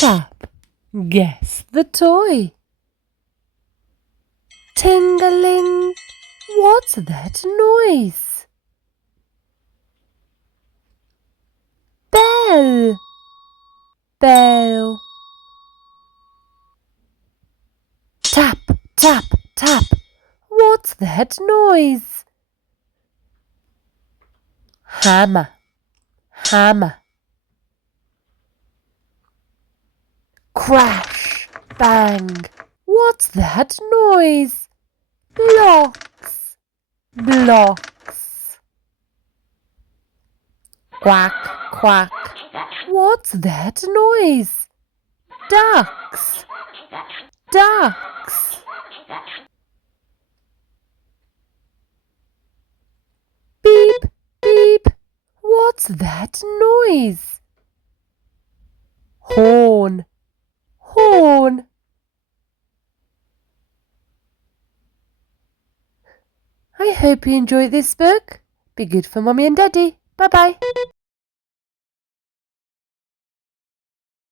tap. Guess the toy. Ting-a-ling. What's that noise? Bell. Bell. Tap, tap, tap. What's that noise? Hammer, hammer. Crash, bang. What's that noise? Blocks, blocks. Quack, quack. What's that noise? Ducks, ducks. Beep, beep. What's that noise? Horn, horn. I hope you enjoyed this book. Be good for Mummy and Daddy. Bye-bye.